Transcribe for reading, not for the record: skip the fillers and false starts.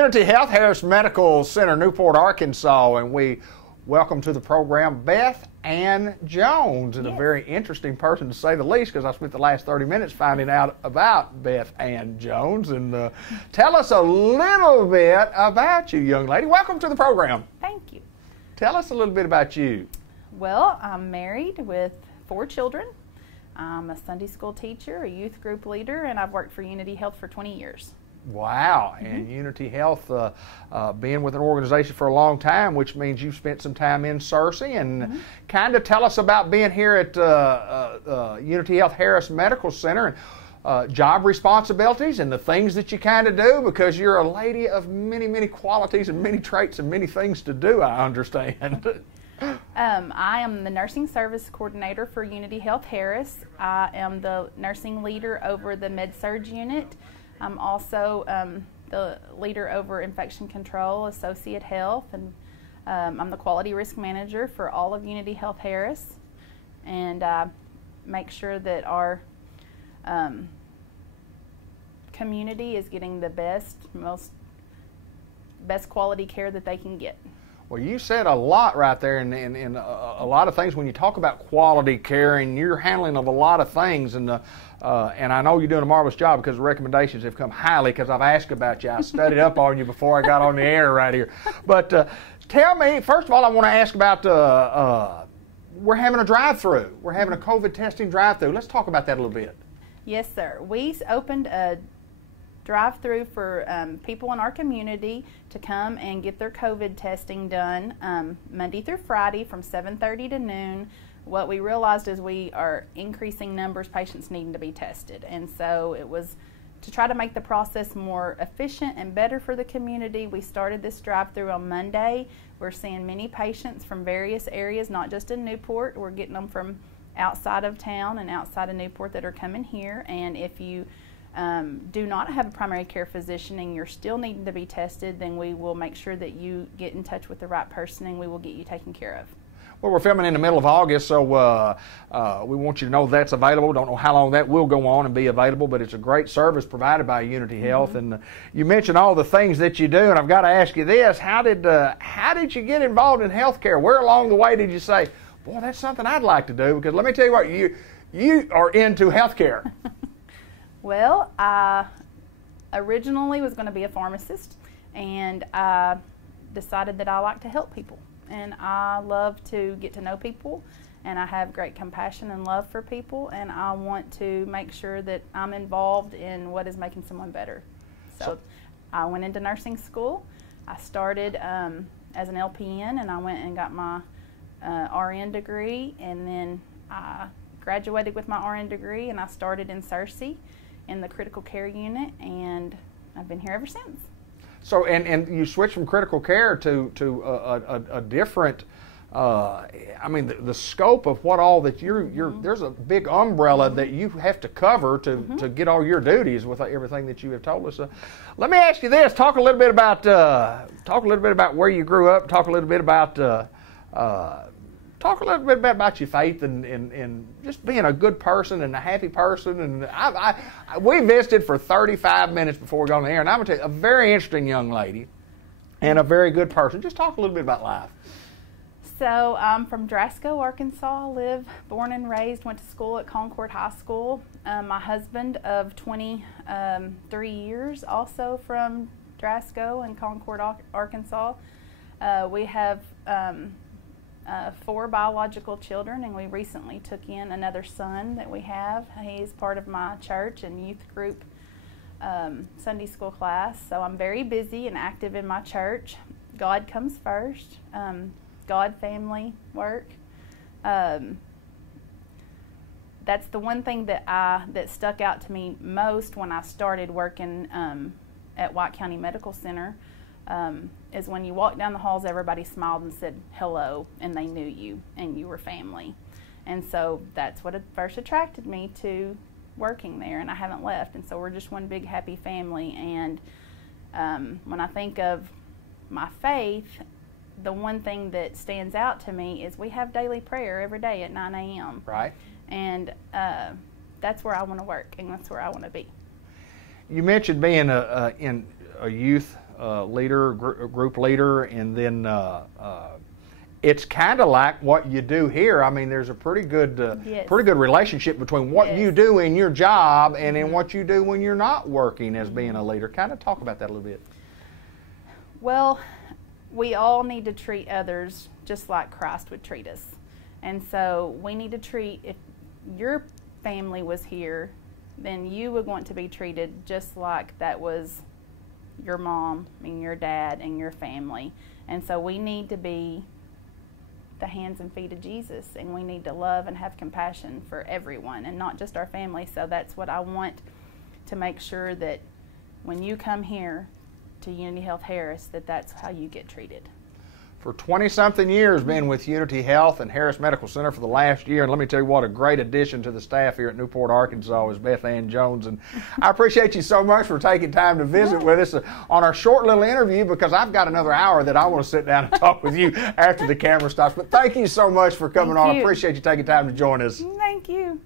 Unity Health, Harris Medical Center, Newport, Arkansas, and we welcome to the program Beth Ann Jones, and a very interesting person to say the least, because I spent the last 30 minutes finding out about Beth Ann Jones. And tell us a little bit about you, young lady. Welcome to the program. Thank you. Tell us a little bit about you. Well, I'm married with 4 children. I'm a Sunday school teacher, a youth group leader, and I've worked for Unity Health for 20 years. Wow, and Unity Health, being with an organization for a long time, which means you've spent some time in Searcy, and kind of tell us about being here at Unity Health Harris Medical Center, and job responsibilities and the things that you kind of do, because you're a lady of many, many qualities and many traits and many things to do, I understand. I am the nursing service coordinator for Unity Health Harris. I am the nursing leader over the Med-Surg unit. I'm also the leader over infection control, associate health, and I'm the quality risk manager for all of Unity Health Harris, and make sure that our community is getting the best quality care that they can get. Well, you said a lot right there, and a lot of things when you talk about quality care, and you're handling of a lot of things, and I know you're doing a marvelous job, because the recommendations have come highly, because I've asked about you. I studied up on you before I got on the air right here. But tell me, first of all, I want to ask about, we're having a drive-through. We're having a COVID testing drive-through. Let's talk about that a little bit. Yes, sir. We opened a drive-through for people in our community to come and get their COVID testing done Monday through Friday from 7:30 to noon. What we realized is we are increasing numbers of patients needing to be tested, and so it was to try to make the process more efficient and better for the community. We started this drive-through on Monday. We're seeing many patients from various areas, not just in Newport. We're getting them from outside of town and outside of Newport that are coming here, and if you do not have a primary care physician and you're still needing to be tested, then we will make sure that you get in touch with the right person and we will get you taken care of. Well, we're filming in the middle of August, so we want you to know that's available. Don't know how long that will go on and be available, but it's a great service provided by Unity Health. And you mentioned all the things that you do, and I've got to ask you this: how did you get involved in healthcare? Where along the way did you say, "Boy, that's something I'd like to do"? Because let me tell you what, you are into healthcare. Well, I originally was going to be a pharmacist, and I decided that I like to help people, and I love to get to know people, and I have great compassion and love for people, and I want to make sure that I'm involved in what is making someone better. So I went into nursing school. I started as an LPN, and I went and got my RN degree, and then I graduated with my RN degree, and I started in Searcy in the critical care unit, and I've been here ever since. So, and you switched from critical care to a different, I mean, the scope of what all that there's a big umbrella that you have to cover to get all your duties with everything that you have told us. Let me ask you this: talk a little bit about where you grew up. Talk a little bit about about your faith and just being a good person and a happy person. And we visited for 35 minutes before we got on the air, and I'm going to tell you, a very interesting young lady and a very good person. Just talk a little bit about life. So I'm from Drasco, Arkansas. Born and raised, went to school at Concord High School. My husband of 23 years, also from Drasco and Concord, Arkansas. We have 4 biological children, and we recently took in another son that we have. He's part of my church and youth group Sunday school class. So I'm very busy and active in my church. God comes first. God, family, work. That's the one thing that stuck out to me most when I started working at White County Medical Center. Is when you walked down the halls, everybody smiled and said hello, and they knew you, and you were family. And so that's what first attracted me to working there, and I haven't left. And so we're just one big happy family. And when I think of my faith, the one thing that stands out to me is we have daily prayer every day at 9 a.m. Right. And that's where I want to work, and that's where I want to be. You mentioned being in a youth leader, group leader, and then it's kind of like what you do here. I mean, there's a pretty good relationship between what you do in your job and in what you do when you're not working as being a leader. Kind of talk about that a little bit. Well, we all need to treat others just like Christ would treat us. And so we need to treat, if your family was here, then you would want to be treated just like that was your mom and your dad and your family. And so we need to be the hands and feet of Jesus, and we need to love and have compassion for everyone and not just our family. So that's what I want to make sure that when you come here to Unity Health Harris, that's how you get treated. For 20-something years, been with Unity Health and Harris Medical Center for the last year, and let me tell you what a great addition to the staff here at Newport, Arkansas is Beth Ann Jones. And I appreciate you so much for taking time to visit with us on our short little interview, because I've got another hour that I want to sit down and talk with you after the camera stops. But thank you so much for coming on. I appreciate you taking time to join us. Thank you.